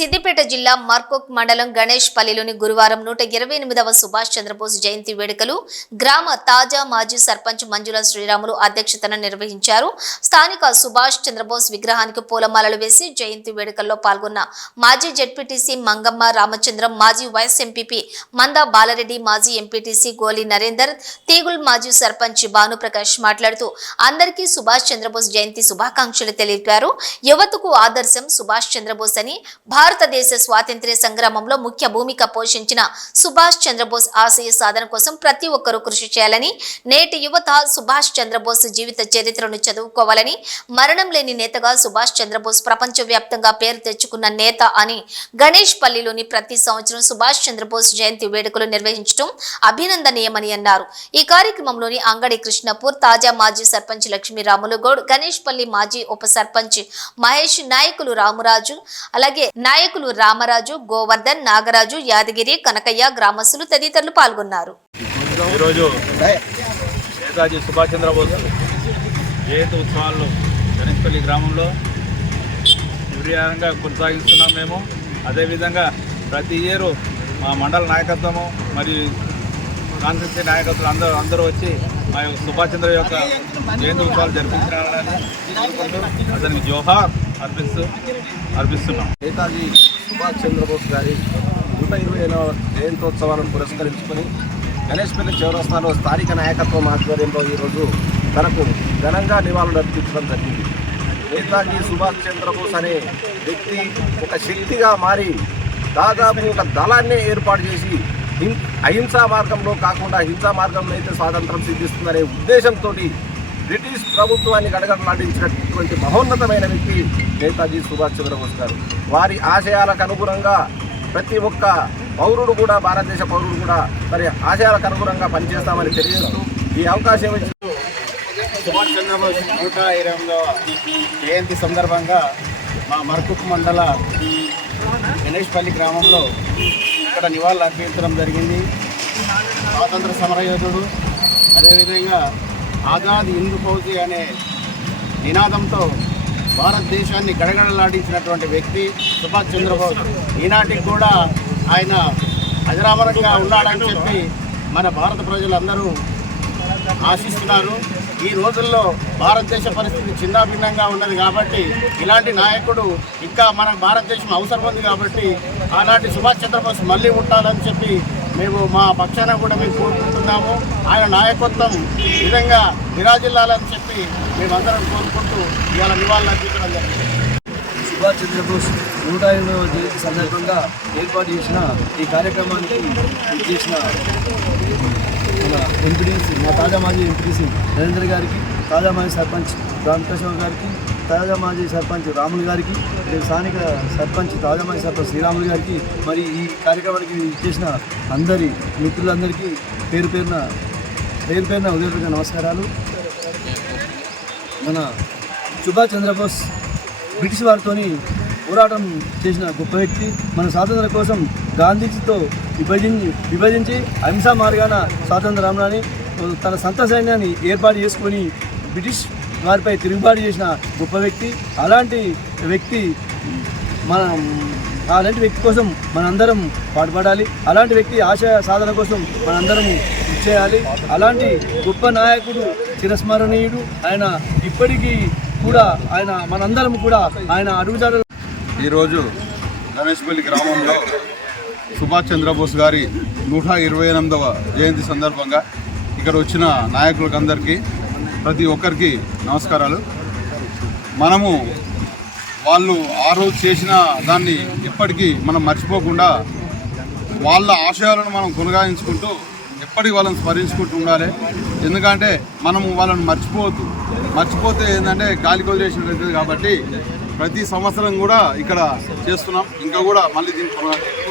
సిద్దిపేట జిల్లా మర్కోక్ మండలం గణేష్ పల్లిలోని గురువారం నూట ఇరవై ఎనిమిదవ సుభాష్ చంద్రబోస్ జయంతి వేడుకలు గ్రామ తాజా మాజీ సర్పంచ్ మంజుల శ్రీరాములు అధ్యక్షతన నిర్వహించారు. స్థానిక సుభాష్ చంద్రబోస్ విగ్రహానికి పూలమాలలు వేసి జయంతి వేడుకల్లో పాల్గొన్న మాజీ జెడ్పీటీసీ మంగమ్మ రామచంద్రం మాజీ వైస్ ఎంపీపీ మందా బాలరెడ్డి మాజీ ఎంపీటీసీ గోలి నరేందర్ తీగుల్ మాజీ సర్పంచ్ భానుప్రకాష్ మాట్లాడుతూ అందరికీ సుభాష్ చంద్రబోస్ జయంతి శుభాకాంక్షలు తెలిపారు. యువతకు ఆదర్శం సుభాష్ చంద్రబోస్ అని భారతదేశ స్వాతంత్ర్య సంగ్రామంలో ముఖ్య భూమిక పోషించిన సుభాష్ చంద్రబోస్ ఆశయ సాధన కోసం ప్రతి ఒక్కరూ కృషి చేయాలని నేటి యువత సుభాష్ చంద్రబోస్ జీవిత చరిత్రను చదువుకోవాలని మరణం లేని నేతగా సుభాష్ చంద్రబోస్ ప్రపంచవ్యాప్తంగా పేరు తెచ్చుకున్న నేత అని గణేష్ పల్లిలోని ప్రతి సంవత్సరం సుభాష్ చంద్రబోస్ జయంతి వేడుకలు నిర్వహించడం అభినందనీయమని అన్నారు. ఈ కార్యక్రమంలోని అంగడి కృష్ణపూర్ తాజా మాజీ సర్పంచ్ లక్ష్మీ రాములు గౌడ్ గణేష్ పల్లి మాజీ ఉప సర్పంచ్ మహేష్ నాయకులు రామురాజు అలాగే నాయకులు రామరాజు గోవర్ధన్ నాగరాజు యాదగిరి కనకయ్య గ్రామస్తులు తదితరులు పాల్గొన్నారు. ఈరోజు నేతాజీ సుభాష్ చంద్రబోస్ జయంతి ఉత్సవాలను గణేష్పల్లి గ్రామంలో నిర్యారంగా కొనసాగిస్తున్నాం మేము. అదేవిధంగా ప్రతి ఇయరు మా మండల నాయకత్వము మరియు కాన్స్టిట్యూన్సీ నాయకత్వం అందరూ అందరూ వచ్చి మా యొక్క సుభాష్ చంద్ర యొక్క జయంతి ఉత్సవాలు జరిపించాలని అతనికి జోహార్ అర్పిస్తూ అర్పిస్తున్నాం. నేతాజీ సుభాష్ చంద్రబోస్ గారి నూట ఇరవై ఏడవ జయంతోత్సవాలను పురస్కరించుకొని గణేష్పల్లి చౌరస్తాలో స్థానిక నాయకత్వం ఆధ్వర్యంలో ఈరోజు తనకు ఘనంగా నివాళులు అర్పించడం జరిగింది. నేతాజీ సుభాష్ చంద్రబోస్ అనే వ్యక్తి ఒక శక్తిగా మారి దాదాపు ఒక దళాన్నే ఏర్పాటు చేసి హిం అహింసా మార్గంలో కాకుండా హింసా మార్గంలో అయితే స్వాతంత్రం సిద్ధిస్తుందనే ఉద్దేశంతో బ్రిటిష్ ప్రభుత్వాన్ని గడగడలాడించినటువంటి మహోన్నతమైన వ్యక్తి నేతాజీ సుభాష్ చంద్రబోస్ గారు. వారి ఆశయాలకు అనుగుణంగా ప్రతి ఒక్క పౌరుడు కూడా భారతదేశ పౌరుడు కూడా మరి ఆశయాలకు అనుగుణంగా పనిచేస్తామని తెలియజేస్తూ ఈ అవకాశం ఇచ్చి సుభాష్ చంద్రబోస్ నూట జయంతి సందర్భంగా మా మరకుక్ మండల గణేష్పల్లి గ్రామంలో ఇక్కడ నివాళులు అర్పించడం జరిగింది. స్వాతంత్ర సమరయోధుడు. అదేవిధంగా ఆజాద్ హిందూ ఫౌజీ అనే నినాదంతో భారతదేశాన్ని గడగడలాడించినటువంటి వ్యక్తి సుభాష్ చంద్రబోస్. ఈనాటికి కూడా ఆయన అజరామరంగా ఉన్నాడని చెప్పి మన భారత ప్రజలందరూ ఆశిస్తున్నారు. ఈ రోజుల్లో భారతదేశ పరిస్థితి చిన్నాభిన్నంగా ఉన్నది కాబట్టి ఇలాంటి నాయకుడు ఇంకా మన భారతదేశం అవసరం ఉంది కాబట్టి ఆనాటి సుభాష్ చంద్రబోస్ మళ్ళీ ఉండాలని చెప్పి మేము మా పక్షాన కూడా మేము కోరుకుంటున్నాము. ఆయన నాయకత్వం ఈ విధంగా విరాజిల్లాలని చెప్పి మేమందరం కోరుకుంటూ ఇవాళ నివాళులు అర్పించడం జరిగింది. సుభాష్ చంద్రబోస్ నూట ఎనిమిదవ జయంతి సందర్భంగా ఏర్పాటు చేసిన ఈ కార్యక్రమానికి చేసిన మన ఎంపీడీసీ మా తాజా మాజీ ఎంపీడీసీ నరేంద్ర గారికి తాజా మాజీ సర్పంచ్ రామకృష్ణ గారికి తాజా మాజీ సర్పంచ్ రాములు గారికి స్థానిక సర్పంచ్ తాజా మాజీ సర్పంచ్ శ్రీరాములు గారికి మరి ఈ కార్యక్రమానికి చేసిన అందరి మిత్రులందరికీ పేరు పేరున పేరు పేరున ఉదయపూర్వక నమస్కారాలు. మన సుభాష్ చంద్రబోస్ బ్రిటిష్ వారితోని పోరాటం చేసిన గొప్ప వ్యక్తి మన స్వాతంత్రం కోసం గాంధీజీతో విభజించి విభజించి అహింసా మార్గాన స్వాతంత్ర రామనాని తన సంత సైన్యాన్ని ఏర్పాటు చేసుకొని బ్రిటిష్ వారిపై తిరుగుబాటు చేసిన గొప్ప వ్యక్తి. అలాంటి వ్యక్తి మన అలాంటి వ్యక్తి కోసం మనందరం పాటుపడాలి. అలాంటి వ్యక్తి ఆశయ సాధన కోసం మనందరం కృషి చేయాలి. అలాంటి గొప్ప నాయకుడు చిరస్మరణీయుడు. ఆయన ఇప్పటికీ కూడా ఆయన మనందరం కూడా ఆయన అడుగుజాడలు ఈరోజు గణేష్పల్లి గ్రామంలో సుభాష్ చంద్రబోస్ గారి నూట ఇరవై ఎనిమిదవ జయంతి సందర్భంగా ఇక్కడ వచ్చిన నాయకులకు అందరికీ ప్రతి ఒక్కరికి నమస్కారాలు. మనము వాళ్ళు ఆ రోజు చేసిన దాన్ని ఎప్పటికీ మనం మర్చిపోకుండా వాళ్ళ ఆశయాలను మనం కొనగాయించుకుంటూ ఎప్పటికీ వాళ్ళని స్మరించుకుంటూ ఉండాలి. ఎందుకంటే మనము వాళ్ళని మర్చిపోవద్దు. మర్చిపోతే ఏంటంటే గాలి కొదిలేసినట్టు కాబట్టి ప్రతి సంవత్సరం కూడా ఇక్కడ చేస్తున్నాం. ఇంకా కూడా మళ్ళీ దీన్ని కొనగా-